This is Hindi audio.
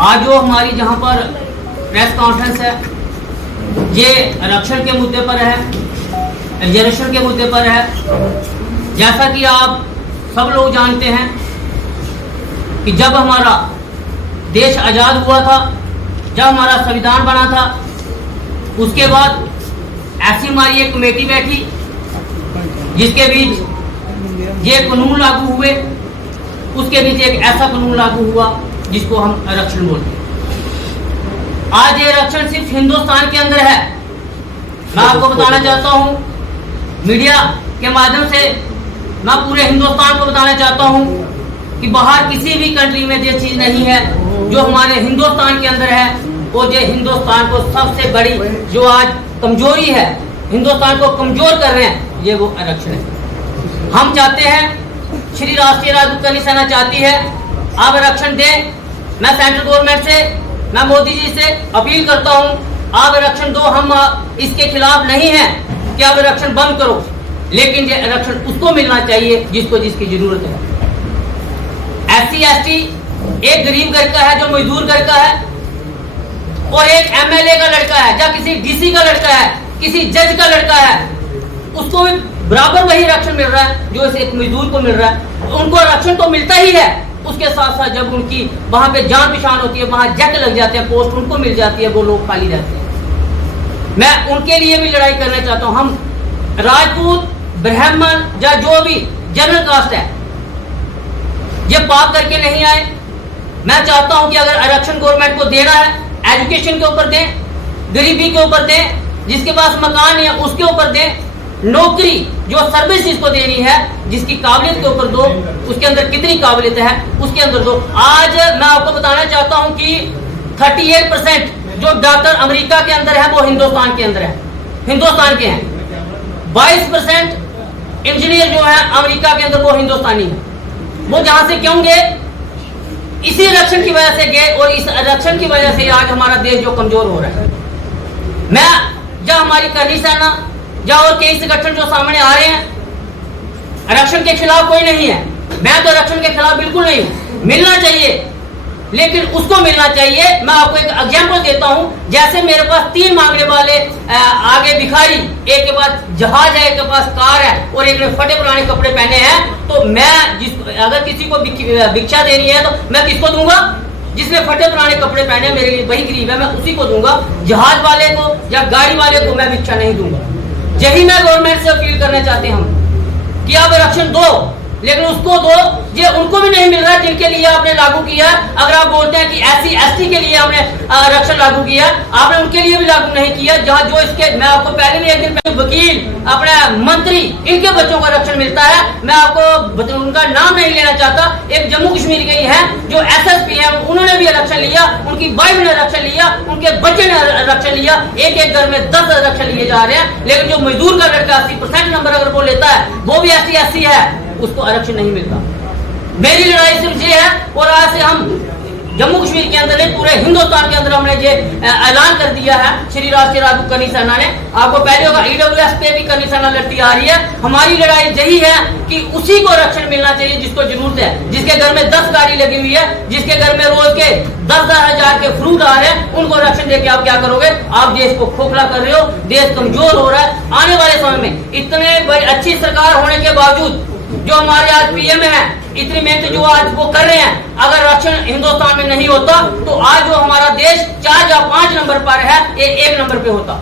आज जो हमारी जहां पर प्रेस कॉन्फ्रेंस है, ये आरक्षण के मुद्दे पर है, रिजर्वेशन के मुद्दे पर है। जैसा कि आप सब लोग जानते हैं कि जब हमारा देश आज़ाद हुआ था, जब हमारा संविधान बना था, उसके बाद ऐसी हमारी एक कमेटी बैठी जिसके बीच ये कानून लागू हुए, उसके बीच एक ऐसा कानून लागू हुआ जिसको हम आरक्षण बोलते हैं। आज ये आरक्षण सिर्फ हिंदुस्तान के अंदर है। मैं आपको बताना चाहता हूँ, मीडिया के माध्यम से मैं पूरे हिंदुस्तान को बताना चाहता हूँ कि बाहर किसी भी कंट्री में ये चीज नहीं है जो हमारे हिंदुस्तान के अंदर है। वो जो हिंदुस्तान को सबसे बड़ी जो आज कमजोरी है, हिंदुस्तान को कमजोर कर रहे हैं, ये वो आरक्षण है। हम चाहते हैं, श्री राष्ट्रीय राजदूत करनी सेना चाहती है, आप आरक्षण दें। मैं सेंट्रल गवर्नमेंट से, मैं मोदी जी से अपील करता हूं, आप आरक्षण दो। हम इसके खिलाफ नहीं हैं कि आप आरक्षण बंद करो, लेकिन ये आरक्षण उसको मिलना चाहिए जिसको जिसकी जरूरत है। SC ST एक गरीब घर का है जो मजदूर घर का है, और एक MLA का लड़का है, या किसी DC का लड़का है, किसी जज का लड़का है, उसको भी बराबर वही आरक्षण मिल रहा है जो एक मजदूर को मिल रहा है। उनको आरक्षण तो मिलता ही है, उसके साथ साथ जब उनकी वहां पे जान पहचान होती है, वहां जग लग जाते हैं, पोस्ट उनको मिल जाती है, वो लोग खाली रहते हैं। मैं उनके लिए भी लड़ाई करना चाहता हूं। हम राजपूत, ब्राह्मण या जो भी जनरल कास्ट है, ये पाप करके नहीं आए। मैं चाहता हूं कि अगर आरक्षण गवर्नमेंट को देना है, एजुकेशन के ऊपर दें, गरीबी के ऊपर दें, जिसके पास मकान है उसके ऊपर दें, नौकरी जो सर्विस जिसको देनी है, जिसकी काबिलियत के ऊपर दो, उसके अंदर कितनी काबिलियत है उसके अंदर दो। आज मैं आपको बताना चाहता हूं कि 38% जो डॉक्टर अमेरिका के अंदर है वो हिंदुस्तान के अंदर है, हिंदुस्तान के हैं। 22% इंजीनियर जो है अमेरिका के अंदर वो हिंदुस्तानी है। वो जहां से क्यों गए? इसी आरक्षण की वजह से गए, और इस आरक्षण की वजह से आज हमारा देश जो कमजोर हो रहा है। मैं जब हमारी करनी सेना या और कई संगठन जो सामने आ रहे हैं, आरक्षण के खिलाफ कोई नहीं है। मैं तो आरक्षण के खिलाफ बिल्कुल नहीं हूं, मिलना चाहिए, लेकिन उसको मिलना चाहिए। मैं आपको एक एग्जांपल देता हूं। जैसे मेरे पास 3 मांगने वाले आगे भिखारी, एक के पास जहाज है, एक के पास कार है, और एक ने फटे पुराने कपड़े पहने हैं, तो मैं अगर किसी को भिक्षा देनी है तो मैं किसको दूंगा? जिसने फटे पुराने कपड़े पहने, मेरे लिए वही गरीब है, मैं उसी को दूंगा। जहाज वाले को या गाड़ी वाले को मैं भिक्षा नहीं दूंगा। यही मैं गवर्नमेंट से अपील करना चाहते हैं हम कि आप आरक्षण दो, लेकिन उसको दो ये उनको भी नहीं मिल रहा जिनके लिए आपने लागू किया। अगर आप बोलते हैं कि SC ST के लिए आपने आरक्षण लागू किया, आपने उनके लिए भी लागू नहीं किया। जहां जो इसके, मैं आपको पहले भी एक दिन पहले वकील, अपने मंत्री, इनके बच्चों को आरक्षण मिलता है। मैं आपको उनका नाम नहीं लेना चाहता। एक जम्मू कश्मीर के है जो SSP है, उन्होंने भी आरक्षण लिया, उनकी वाइफ ने आरक्षण लिया, उनके बच्चे ने आरक्षण लिया। एक एक घर में 10 आरक्षण लिए जा रहे हैं, लेकिन जो मजदूर का लड़का 80% नंबर अगर वो लेता है, वो भी SC SC है, उसको आरक्षण नहीं मिलता। मेरी लड़ाई सिर्फ ये है, और आज से हम जम्मू कश्मीर के अंदर नहीं, पूरे हिंदुस्तान के अंदर हमने ये ऐलान कर दिया है श्री राष्ट्रीय राजदूत करनी सेना ने। आपको पहले होगा EWS पे भी करनी सेना लड़ती आ रही है। हमारी लड़ाई यही है कि उसी को आरक्षण मिलना चाहिए जिसको जरूरत है, जिसके घर में 10 गाड़ी लगी हुई है, जिसके घर में रोज के 10-10 हजार के फ्रूट आ रहे हैं, उनको आरक्षण देके आप क्या करोगे? आप देश को खोखला कर रहे हो, देश कमजोर हो रहा है। आने वाले समय में इतने बड़ी अच्छी सरकार होने के बावजूद जो हमारे आज PM है, इतनी मेहनत जो आज वो कर रहे हैं, अगर आरक्षण हिंदुस्तान में नहीं होता तो आज जो हमारा देश 4 या 5 नंबर पर है, ये 1 नंबर पे होता।